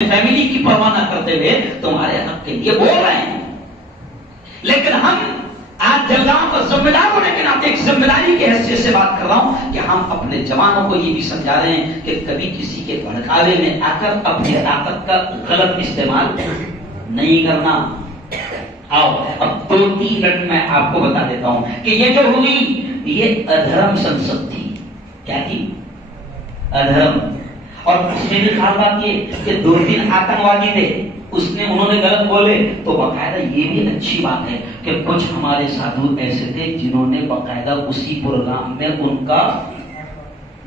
Family کی پرواہ نہ کرتے ہوئے تمہارے حق کے لیے بول رہے ہیں. لیکن ہم آج جلداؤں کا ذمہ دار ہونے کے ناطے ایک ذمہ داری کی حیثیت سے بات کر رہا ہوں کہ ہم اپنے جوانوں کو یہ بھی سمجھا رہے ہیں کہ کبھی کسی کے بھڑکاوے میں آ کر اپنی طاقت کا غلط استعمال نہیں کرنا. آؤ اب 2-3 منٹ میں آپ کو بتا دیتا ہوں کہ یہ جو ہوئی یہ ادھرم سنسد تھی. کیا تھی؟ ادھرم. اور اس میں بھی خاص بات یہ کہ 2-3 آتنکوادی تھے, انہوں نے غلط بولے تو باقاعدہ یہ بھی اچھی بات ہے کہ کچھ ہمارے سادھو ایسے تھے جنہوں نے باقاعدہ اسی پروگرام میں ان کا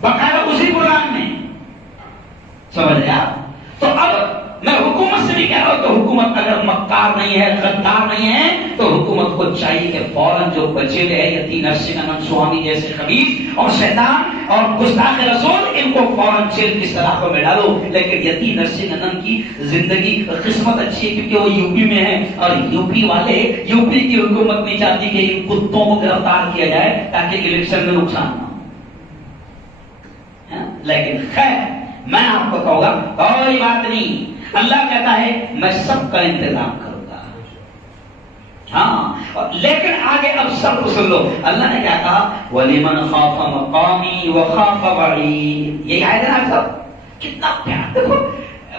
باقاعدہ اسی پروگرام میں. سمجھ رہے آپ؟ تو اب میں حکومت سے بھی کہہ رہا ہوں کہ حکومت اگر مکار نہیں ہے, غدار نہیں ہے, تو حکومت کو چاہیے کہ فوراً جو بچے ہوئے ہیں یتی نرسنگھن سوامی جیسے خبیث اور شیطان اور گستاخ رسول, ان کو فوراً جیل کی سلاخوں میں ڈالو. لیکن یتی نرسنگھن کی زندگی قسمت اچھی ہے کیونکہ وہ یوپی میں ہے, اور یوپی والے, یوپی کی حکومت نہیں چاہتی کہ ان کتوں کو گرفتار کیا جائے تاکہ الیکشن میں نقصان نہ ہو. لیکن خیر میں آپ کو کہوں گا کوئی بات نہیں, اللہ کہتا ہے میں سب کا انتظام کروں گا. ہاں لیکن آگے اب سب کو سن لو, اللہ نے کیا کہا وَلِمَنْ خَافَ مَقَامِي وَخَافَ وَعِيدِ. یہ آیت ہے نا سب, کتنا پیار. دیکھو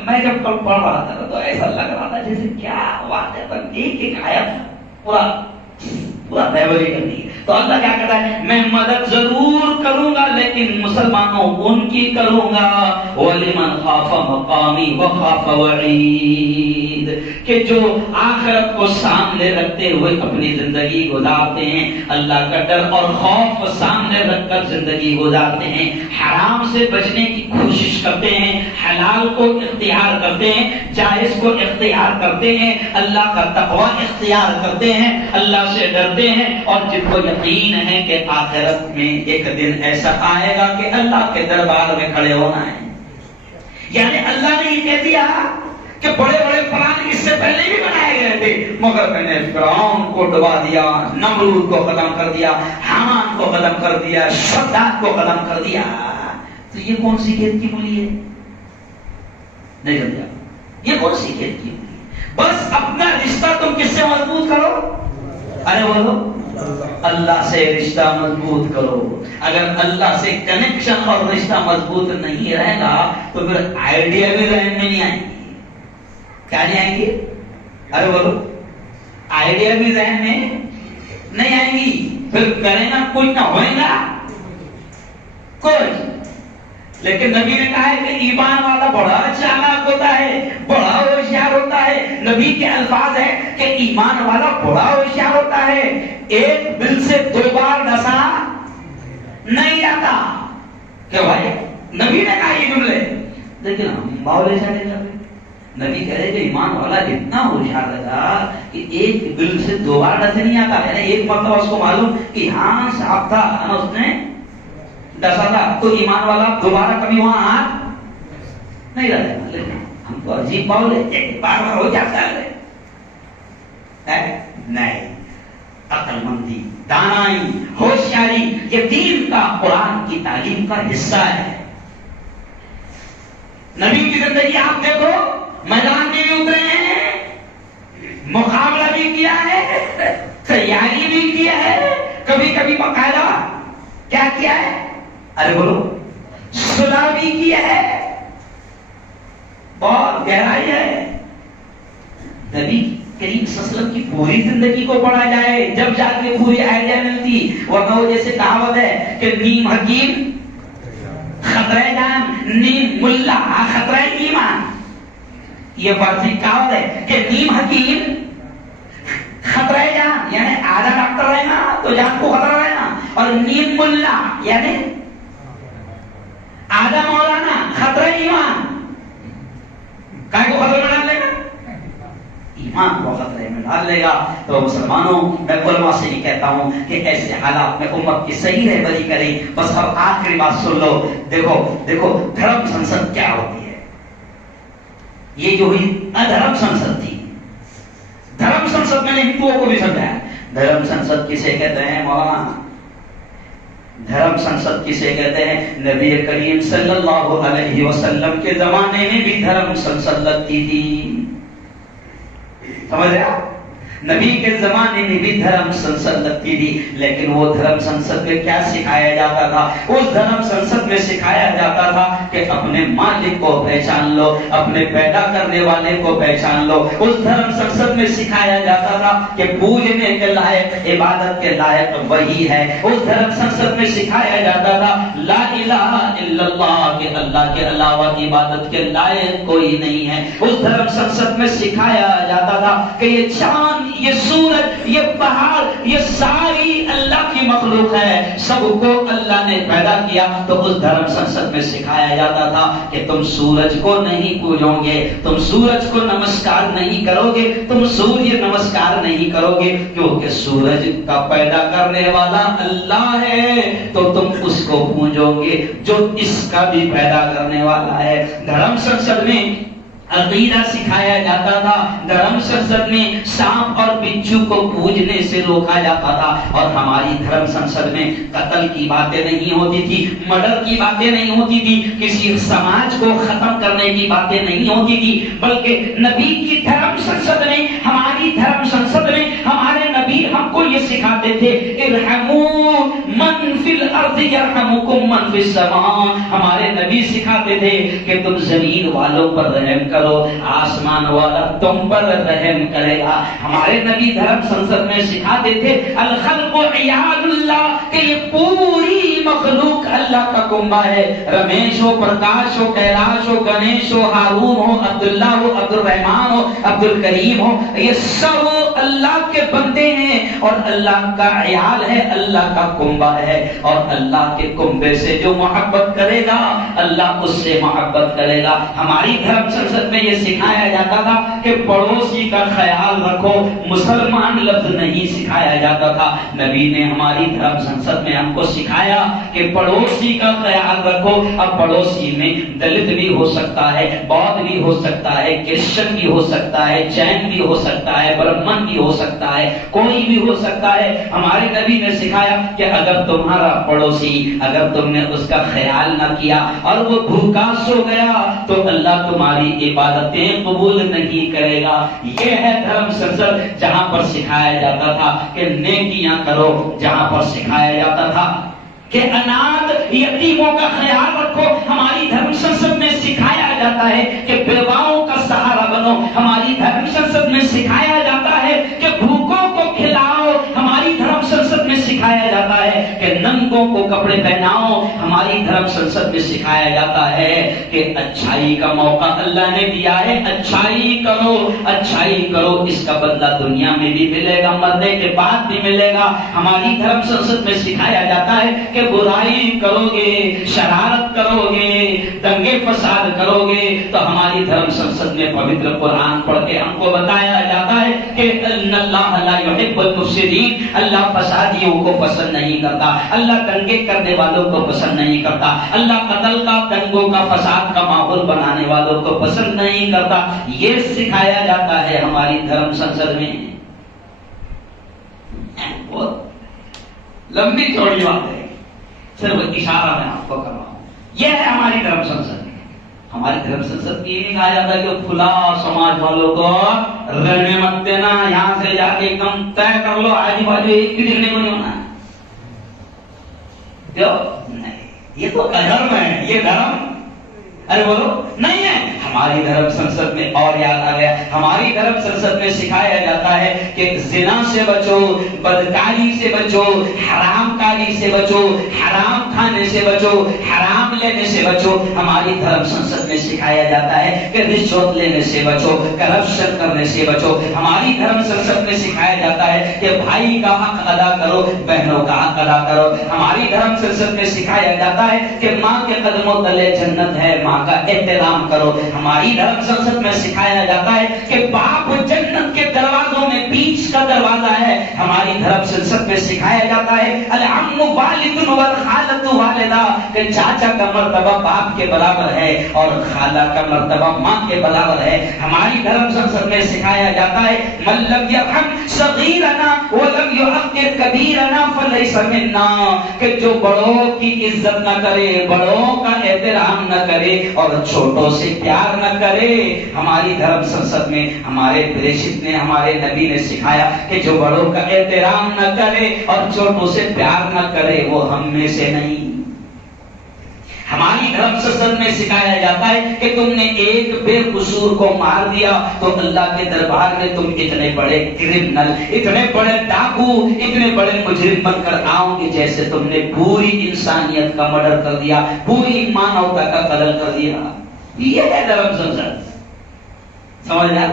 میں جب کل پڑھ رہا تھا تو ایسا لگ رہا تھا جیسے کیا واقعہ پر ایک آیت پورا ڈائیوری کرنی ہے. تو اللہ کیا کہتا ہے میں مدد ضرور کروں گا لیکن مسلمانوں ان کی کروں گا. وَلِمَنْ خَافَ مَقَامِي وَخَافَ وَعِيدِ, کہ جو آخرت کو سامنے رکھتے ہوئے اپنی زندگی گزارتے ہیں, اللہ کا ڈر اور خوف کو سامنے رکھ کر زندگی گزارتے ہیں, حرام سے بچنے کی کوشش کرتے ہیں, حلال کو اختیار کرتے ہیں, جائز کو اختیار کرتے ہیں, اللہ کا تقوی اختیار کرتے ہیں, اللہ سے ڈرتے ہیں, اور جن کو یقین ہے کہ آخرت میں ایک دن ایسا آئے گا کہ اللہ کے دربار میں کھڑے ہونا ہے. یعنی اللہ نے یہ کہہ دیا کہ بڑے بڑے پلان اس سے پہلے بھی بنائے گئے تھے, مگر میں نے فرعون کو ڈبا دیا, نمرود کو ختم کر دیا, حامان کو ختم کر دیا, شداد کو ختم کر دیا. تو یہ کون سی کھیت کی مولی ہے؟ نہیں سمجھا؟ یہ کون سی کھیت کی مولی ہے؟ بس اپنا رشتہ تم کس سے مضبوط کرو؟ ارے بولو اللہ سے رشتہ مضبوط کرو. اگر اللہ سے کنیکشن اور رشتہ مضبوط نہیں رہے گا تو پھر آئیڈیا بھی ذہن میں نہیں آئیں گی. کیا نہیں آئیں گی؟ ارے بولو آئیڈیا بھی ذہن میں نہیں آئیں گی, پھر کریں گا کچھ نہ ہوئے گا کچھ. لیکن نبی نے کہا ہے کہ ایمان والا بڑا چالاک ہوتا ہے, بڑا ہوشیار ہوتا ہے. نبی کے الفاظ ہے کہ ایمان والا بڑا ہوشیار ہوتا ہے, ایک دل سے 2 بار ڈسا نہیں جاتا. کہ بھائی نبی نے کہا یہ جملے, لیکن ہم باول ایسا نہیں کرتے. نبی کہہ رہے کہ ایمان والا اتنا ہوشیار رہتا کہ ایک دل سے 2 بار ڈسے نہیں آتا. یعنی ایک مرتبہ اس کو معلوم کہ ہاں صاحب تھا, اس نے ڈسا تھا, تو ایمان والا دوبارہ کبھی وہاں ہاتھ نہیں رہتا. لیکن ہم تو عجیب باول ہے, ایک بار ہو جاتا ہے. نہیں, عقل مندی, دانائی, ہوشیاری یہ دین کا, قرآن کی تعلیم کا حصہ ہے. نبی کی زندگی آپ دیکھو, میدان میں بھی اترے ہیں, مقابلہ بھی کیا ہے, تیاری بھی کیا ہے, کبھی کبھی باقاعدہ کیا کیا ہے, ارے بولو صلح بھی کیا ہے. بہت گہرائی ہے. نبی کریم صلی اللہ علیہ وسلم کی پوری زندگی کو پڑھا جائے جب جا کے پوری آئیڈیا ملتی, ورنہ وہ جیسے کہاوت ہے کہ نیم حکیم خطرہ جان, نیم ملا خطرہ ایمان. یہ فارسی کہاوت ہے کہ نیم حکیم خطرہ جان یعنی آدھا ڈاکٹر رہنا تو جان کو خطرہ رہنا, اور نیم ملا یعنی آدھا مولانا خطرہ ایمان. کائیں کو خطرے میں ڈال لے گا؟ ایمان کو خطرے میں ڈال لے گا. تو مسلمانوں میں علماء سے یہ کہتا ہوں کہ ایسے حالات میں امت کی صحیح رہبری کریں. بس اب آخری بات سن لو. دیکھو دھرم سنسد کیا ہوتی ہے. یہ جو ہوئی ادھرم سنسد تھی. دھرم سنسد میں نے ہندوؤں کو بھی سمجھایا. دھرم سنسد کسے کہتے ہیں مولانا؟ دھرم سنسد کسے کہتے ہیں؟ نبی کریم صلی اللہ علیہ وسلم کے زمانے میں بھی دھرم سنسد لگتی تھی. سمجھ رہے آپ؟ نبی کے زمانے میں بھی دھرم سنسد لگتی تھی، لیکن وہ دھرم سنسد میں کیا سکھایا جاتا تھا؟ اس دھرم سنسد میں سکھایا جاتا تھا کہ اپنے مالک کو پہچان لو، اپنے پیدا کرنے والے کو پہچان لو. اس دھرم سنسد میں سکھایا جاتا تھا کہ پوجنے کے لائق، عبادت کے لائق وہی ہے. اس دھرم سنسد میں سکھایا جاتا تھا لا الہ الا اللہ، کہ اللہ کے علاوہ عبادت کے لائق کوئی نہیں ہے. اس دھرم سنسد میں سکھایا جاتا تھا کہ یہ چاند، یہ سورج، یہ پہاڑ، یہ ساری اللہ کی مخلوق ہے، سب کو اللہ نے پیدا کیا. تو اس دھرم سنسد میں سکھایا جاتا تھا کہ تم سورج کو نہیں پوجو گے، تم سورج کو نمسکار نہیں کرو گے، تم سوریہ نمسکار نہیں کرو گے، کیونکہ سورج کا پیدا کرنے والا اللہ ہے، تو تم اس کو پوجو گے جو اس کا بھی پیدا کرنے والا ہے. دھرم سنسد میں عقیدہ سکھایا جاتا تھا. دھرم سنسد میں سانپ اور بچھو کو پوجنے سے روکا جاتا تھا. اور ہماری دھرم سنسد میں قتل کی باتیں نہیں ہوتی تھی، مرڈر کی باتیں نہیں ہوتی تھی، کسی سماج کو ختم کرنے کی باتیں نہیں ہوتی تھی، بلکہ نبی کی دھرم سنسد میں، ہماری دھرم سنسد میں ہمارے نبی ہم کو یہ سکھاتے تھے ارحموا من فی الارض یرحمکم من فی السماء. ہمارے نبی سکھاتے تھے کہ تم زمین والوں پر رحم کرو، آسمان والا تم پر رحم کرے گا. ہمارے نبی دھرم سنسد میں سکھاتے تھے الخلق عیال اللہ، کہ یہ پوری مخلوق اللہ کا کنبہ ہے. رمیش ہو، پرکاش ہو، کیلاش ہو، گنیش ہو، ہارون ہو، عبداللہ ہو، عبد الرحمان ہو، عبد الکریم ہو، یہ سب اللہ کے بندے ہیں اور اللہ کا عیال ہے، اللہ کا کنبہ ہے. اور اللہ کے کنبے سے جو محبت کرے گا اللہ اس سے محبت کرے گا. ہماری دھرم سنسد میں یہ سکھایا جاتا تھا کہ پڑوسی کا خیال رکھو، مسلمان لفظ نہیں سکھایا جاتا تھا. نبی نے ہماری دھرم سنسد میں ہم کو سکھایا کہ پڑوسی کا خیال رکھو. اب پڑوسی میں دلت بھی ہو سکتا ہے، بودھ بھی ہو سکتا ہے، کرسچن بھی ہو سکتا ہے، جین بھی ہو سکتا ہے، برہمن بھی ہو سکتا ہے، کوئی بھی ہو سکتا ہے. ہمارے نبی نے سکھایا کہ اگر تمہارا پڑوسی، اگر تم نے اس کا خیال نہ کیا اور وہ بھوکا سو گیا تو اللہ تمہاری عبادتیں قبول نہیں کرے گا. یہ ہے دھرم سنسد، جہاں پر سکھایا جاتا تھا کہ نیکیاں کرو، جہاں پر سکھایا جاتا تھا کہ اناتھ یتیموں کا خیال رکھو. ہماری دھرم سنسد میں سکھایا جاتا ہے کہ بیواؤں کا سہارا بنو. ہماری دھرم سنسد میں سکھایا جاتا ہے کہ بھوکوں کو کھلاؤ. ہماری دھرم سنسد میں سکھایا جاتا ہے کہ ننگوں کو کپڑے پہناؤ. ہماری دھرم سنسد میں سکھایا جاتا ہے کہ اچھائی کا موقع اللہ نے دیا ہے، اچھائی کرو، اچھائی کرو، اس کا بدلہ دنیا میں بھی ملے گا، مرنے کے بعد بھی ملے گا. ہماری دھرم سنسد میں سکھایا جاتا ہے کہ برائی کرو گے، شرارت کرو گے، دنگے فساد کرو گے تو ہماری دھرم سنسد میں پوتر قرآن پڑھ کے ہم کو بتایا جاتا ہے کہ ان اللہ لا یحب المفسدین، اللہ فسادیوں کو پسند نہیں کرتا، اللہ دنگے کرنے والوں کو پسند نہیں کرتا، اللہ قتل کا، دنگوں کا، فساد کا ماحول بنانے والوں کو پسند نہیں کرتا. یہ سکھایا جاتا ہے ہماری دھرم سنسد میں. بہت لمبی چوڑی بات ہے، صرف اشارہ میں آپ کو کر رہا ہوں. یہ ہے ہماری دھرم سنسد. ہماری دھرم سنسد کی نہیں کہا جاتا کہ کھلا سماج والوں کو رہنے مت دینا، یہاں سے جا کے کم طے کر لو، آجو باجو ایک بھی دکھنے کو نہیں ہونا. یہ تو دھرم ہے، یہ دھرم ارے بولو نہیں ہے. ہماری دھرم سنسد میں اور یاد آ گیا، ہماری دھرم سنسد میں سکھایا جاتا ہے کہ زنا سے بچو، بدکاری سے بچو، حرام کاری سے بچو، حرام کھانے سے بچو، حرام لینے سے بچو. ہماری دھرم سنسد میں سکھایا جاتا ہے کہ رشوت لینے سے بچو، کرپشن کرنے سے بچو. ہماری دھرم سنسد میں سکھایا جاتا ہے کہ بھائی کا حق ادا کرو، بہنوں کا حق ادا کرو. ہماری دھرم سنسد میں سکھایا جاتا ہے کہ ماں کے قدموں تلے جنت ہے، ماں کا احترام کرو. ہماری دھرم سنسد میں سکھایا جاتا ہے کہ باپ جنت کے دروازوں میں بیچ کا دروازہ ہے. ہماری دھرم سنسد میں سکھایا جاتا ہے العم والد والخالۃ والدہ کہ چاچا کا مرتبہ باپ کے برابر ہے اور خالہ کا مرتبہ ماں کے برابر ہے. ہماری دھرم سنسد میں سکھایا جاتا ہے من لم یرحم صغیرنا ولم یحقر کبیرنا فلیس منا کہ جو بڑوں کی عزت نہ کرے, بڑوں کا احترام نہ کرے اور چھوٹوں سے پیار نہ کرے. ہماری دھرم سنسد میں ہمارے پریشد نے, ہمارے نبی نے سکھایا کہ جو بڑوں کا احترام نہ کرے اور چھوٹوں سے پیار نہ کرے وہ ہم میں سے نہیں. ہماری دھرم سنسد میں سکھایا جاتا ہے کہ تم نے ایک بے قصور کو مار دیا تو اللہ کے دربار میں تم اتنے بڑے کرمنل, اتنے بڑے ڈاکو, اتنے بڑے مجرم بن کر آؤ گے جیسے تم نے پوری انسانیت کا مرڈر کر دیا, پوری مانوتا کا قتل کر دیا. یہ ہے دھرم سنسد. سمجھ رہا؟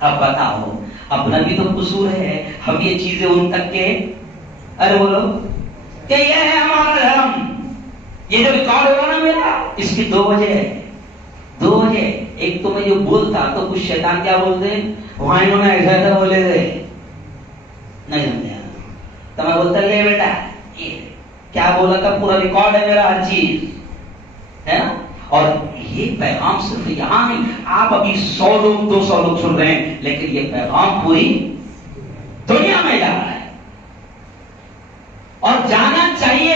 اب بتاؤ, اپنا بھی تو قصور ہے, ہم یہ چیزیں ان تک کے ارے بولو کہ یہ ہے ہمارا دھرم. یہ جو ریکارڈ ہوا نا میرا, اس کی دو وجہ ہے, دو وجہ. ایک تو میں جو بولتا تو کچھ شیطان کیا بولتے ہیں, وہاں انہوں نے ایسا ایسا بولے تھے, نہیں سمجھا تو میں بولتا لے بیٹا یہ کیا بولا تھا, پورا ریکارڈ ہے میرا, ہر چیز ہے نا. اور یہ پیغام صرف یہاں نہیں, آپ ابھی 100 لوگ 200 لوگ سن رہے ہیں, لیکن یہ پیغام پوری دنیا میں جا رہا ہے اور جانا چاہیے.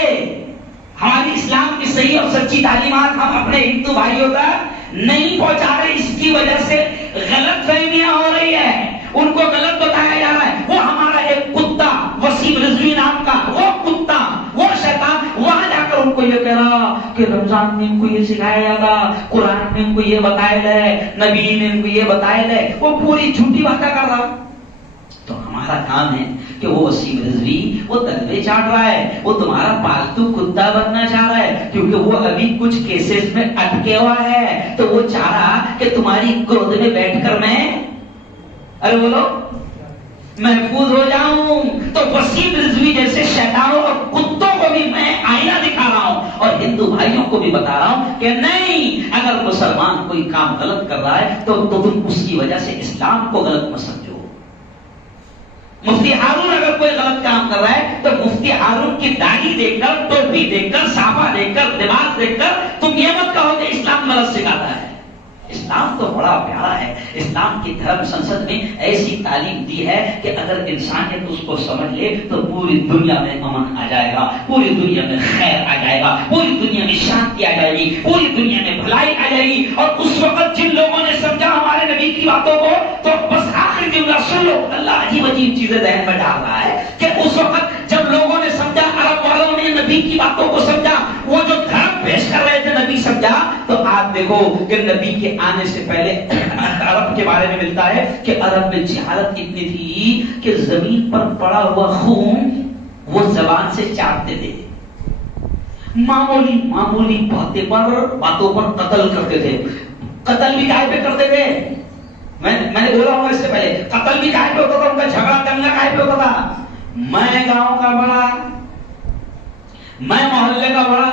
ہماری اسلام کی صحیح اور سچی تعلیمات ہم اپنے ہندو بھائیوں تک نہیں پہنچا رہے, اس کی وجہ سے غلط فہمیاں ہو رہی ہے, ان کو غلط بتایا جا رہا ہے. وہ ہمارا ایک کتا وسیم رضوی نام کا, وہ کتا, وہ شیطان وہاں جا کر ان کو یہ کہہ رہا کہ رمضان میں ان کو یہ سکھایا جاتا, قرآن میں ان کو یہ بتایا گئے, نبی نے ان کو یہ بتایا گئے, وہ پوری جھوٹی باتیں کر رہا. تو ہمارا کام ہے کہ وہ وسیم رضوی وہ تلوے چاٹ رہا ہے, وہ تمہارا پالتو کتا بننا چاہ رہا ہے, کیونکہ وہ ابھی کچھ کیسز میں اٹکے ہوا ہے, تو وہ چاہ رہا کہ تمہاری گود میں بیٹھ کر میں ارے بولو محفوظ ہو جاؤں. تو وسیم رضوی جیسے شیطانوں اور کتوں کو بھی میں آئینہ دکھا رہا ہوں اور ہندو بھائیوں کو بھی بتا رہا ہوں کہ نہیں, اگر مسلمان کوئی کام غلط کر رہا ہے تو تم اس کی وجہ سے اسلام کو غلط مت سمجھو. مفتی ہارون اگر کوئی غلط کام کر رہا ہے تو مفتی ہارون کی داڑھی دیکھ کر, ٹوپی دیکھ کر, صافہ دیکھ کر, لباس دیکھ کر تم یہ مت کہو کہ اسلام غلط سکھاتا ہے. اسلام تو بڑا پیارا ہے. اسلام کی دھرم سنسد میں ایسی تعلیم دی ہے کہ اگر انسانیت اس کو سمجھ لے تو پوری دنیا میں امن آ جائے گا, پوری دنیا میں خیر آ جائے گا, پوری دنیا میں شانتی آ جائے گی, پوری دنیا میں بھلائی آ جائے گی. اور اس وقت جن لوگوں نے سمجھا ہمارے نبی کی باتوں کو, تو بس آخری جملہ سن لو, اللہ عجیب عجیب چیزیں ذہن میں ڈال رہا ہے کہ اس وقت جب لوگوں نے سمجھا, عرب والوں نے نبی کی باتوں کو سمجھا, وہ جو دھرم پیش کر رہے تھے نبی سمجھا, تو آپ دیکھو کہ نبی کے آنے سے پہلے عرب کے بارے میں ملتا ہے کہ عرب میں جہالت اتنی تھی کہ زمین پر پڑا ہوا خون وہ زبان سے چاٹتے تھے, معمولی معمولی باتوں پر قتل کرتے تھے. قتل بھی کائے پہ کرتے تھے, میں نے بولا ہوں اس سے پہلے, قتل بھی کائے پہ ہوتا تھا, ان کا جھگڑا دنگا کائے پہ ہوتا تھا. میں گاؤں کا بڑا, میں محلے کا بڑا,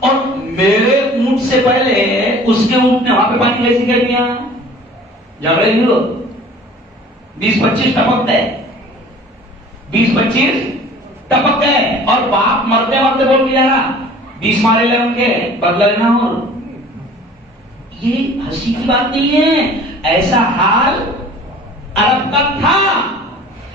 اور میرے اونٹ سے پہلے اس کے اونٹ نے وہاں پہ پانی کیسی کر دیا, جھگڑے نہیں لوگ 20-25 ٹپک گئے, 20-25 ٹپک گئے, اور باپ مرتے مرتے بول کے جا رہا 20 مارے لے ان کے بدلہ لینا. اور یہ ہنسی کی بات نہیں ہے, ایسا حال عرب کا تھا.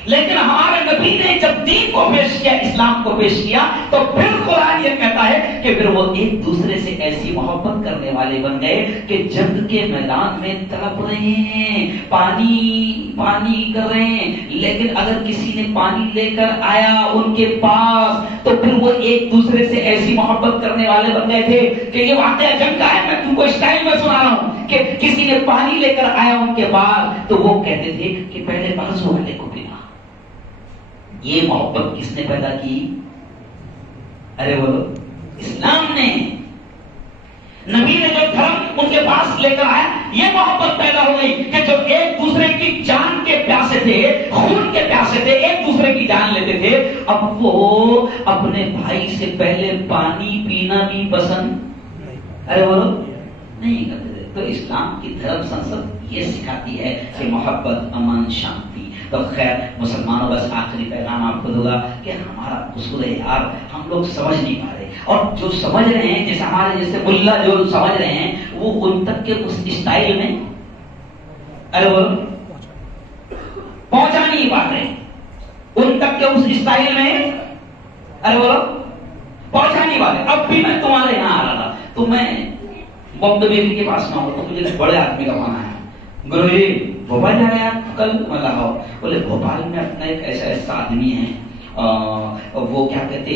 لیکن ہمارے نبی نے جب دین کو پیش کیا, اسلام کو پیش کیا, تو پھر قرآن یہ کہتا ہے کہ پھر وہ ایک دوسرے سے ایسی محبت کرنے والے بن گئے کہ جنگ کے میدان میں تڑپ رہے ہیں, پانی پانی کر رہے ہیں, لیکن اگر کسی نے پانی لے کر آیا ان کے پاس تو پھر وہ ایک دوسرے سے ایسی محبت کرنے والے بن گئے تھے کہ یہ واقعہ جنگ کا ہے. میں تم کو اسٹائل میں سنا رہا ہوں کہ کسی نے پانی لے کر آیا ان کے پاس تو وہ کہتے تھے کہ پہلے بازو والے کو پینا. یہ محبت کس نے پیدا کی؟ ارے بولو اسلام نے. نبی نے جو دھرم ان کے پاس لے کر آیا, یہ محبت پیدا ہو گئی کہ جو ایک دوسرے کی جان کے پیاسے تھے, خون کے پیاسے تھے, ایک دوسرے کی جان لیتے تھے, اب وہ اپنے بھائی سے پہلے پانی پینا بھی پسند ارے بولو نہیں کرتے تھے. تو اسلام کی دھرم سنسد یہ سکھاتی ہے کہ محبت، امن، شانتی. تو خیر مسلمانوں، بس آخری پیغام آپ کو دوں گا کہ ہمارا قصور ہے یار، ہم لوگ سمجھ نہیں پا رہے، اور جو سمجھ رہے ہیں جیسے ہمارے جیسے ملا جو سمجھ رہے ہیں وہ ان تک کے اس اسٹائل میں ارے بولو پہنچا نہیں پا رہے، ان تک کے اس اسٹائل میں ارے بولو پہنچا نہیں پا رہے. اب بھی میں تمہارے یہاں آ رہا تھا تو میں بابا بیبی کے پاس میں ہوں تو مجھے بڑے آدمی کا فون آیا، گرو جی بھوپال جا رہے ہیں آپ کل؟ میں لگاؤ. بولے بھوپال میں اپنا ایک ایسا آدمی ہے وہ کیا کہتے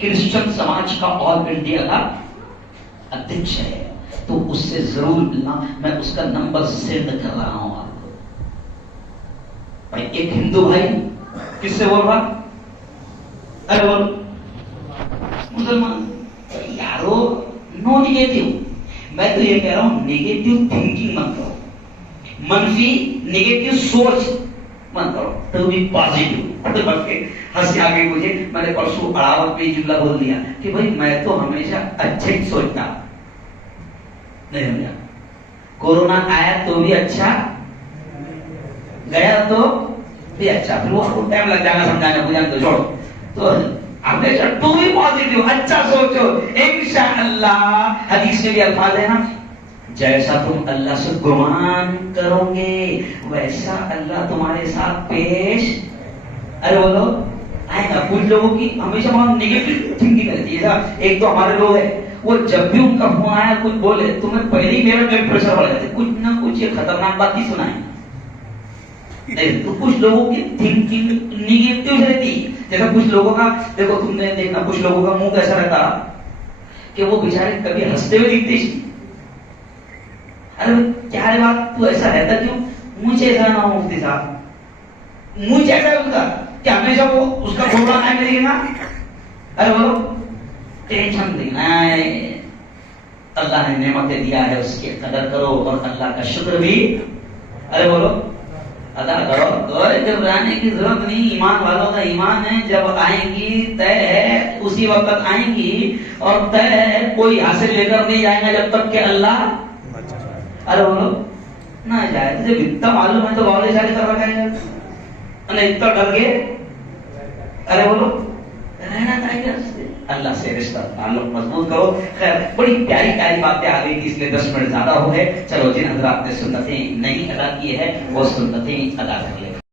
کرسچن سماج کا آل انڈیا کا ادھیکش ہے، تو اس سے ضرور ملنا، میں اس کا نمبر سینڈ کر رہا ہوں آپ کو. بھائی ایک ہندو بھائی کس سے بول رہا؟ ارے بول مسلمان. یارو نو نگیٹو، میں تو یہ کہہ رہا ہوں نگیٹو تھنکنگ مت کرو، منفی نگیٹو سوچ مت کرو، تو بھی پازیٹو. ہنسی آ گئی مجھے، میں نے پرسوں اڑاوت میں جملہ بول دیا کہ بھائی میں تو ہمیشہ اچھے ہی سوچتا، نہیں سمجھا؟ کورونا آیا تو بھی اچھا، گیا تو بھی اچھا، پھر وہ ٹائم لگ جائے گا سمجھانے مجھے تو چھوڑ. تو ہمیشہ تو بھی پازیٹو، اچھا سوچو انشاءاللہ. حدیث میں بھی الفاظ ہے نا، جیسا تم اللہ سے گمان کرو گے ویسا اللہ تمہارے ساتھ پیش ارے بولو آئے گا. کچھ لوگوں کی ہمیشہ وہاں نیگیٹو تھنکنگ رہتی ہے. ایک تو ہمارے لوگ ہیں وہ جب بھی ان کا فون آیا کچھ بولے تو میں پہلے ہی میرا بلڈ پریشر بڑھ جاتا ہے، کچھ نہ کچھ یہ خطرناک بات ہی سنائیں. نہیں تو کچھ لوگوں کی تھنکنگ نیگیٹو رہتی، جیسا کچھ لوگوں کا دیکھو تم نے دیکھنا کچھ لوگوں کا منہ کیسا رہتا کہ وہ بیچارے کبھی ہنستے ہوئے دکھتے ہی. ارے کیا ہے بات، تو ایسا رہتا کیوں؟ مجھے ایسا نہ ہو مفتی صاحب، مجھے ایسا ہوتا کہ ہمیشہ وہ اس کا پروگرام ہے میرے نا. ارے بولو ٹینشن دینا ہے، اللہ نے نعمتیں دیا ہے اس کی قدر کرو اور اللہ کا شکر بھی ارے بولو ادا کرو. گھبرانے کی ضرورت نہیں، ایمان والوں کا ایمان ہے جب آئیں گی طے ہے اسی وقت آئیں گی، اور طے ہے کوئی حاصل لے کر نہیں جائیں گا جب تک کہ اللہ ارے بولو نہ جائے. تجھے اتنا معلوم ہے تو بولے اشارے کر رکھا ہے، اتنا ڈر کے ارے بولو رہنا چاہیے. اللہ سے رشتہ تعلق مضبوط کرو. خیر بڑی پیاری پیاری باتیں آ گئی تھی اس لیے 10 منٹ زیادہ ہو گئے. چلو جن حضرات نے سنتیں نہیں ادا کی ہے وہ سنتیں ادا کر لیں.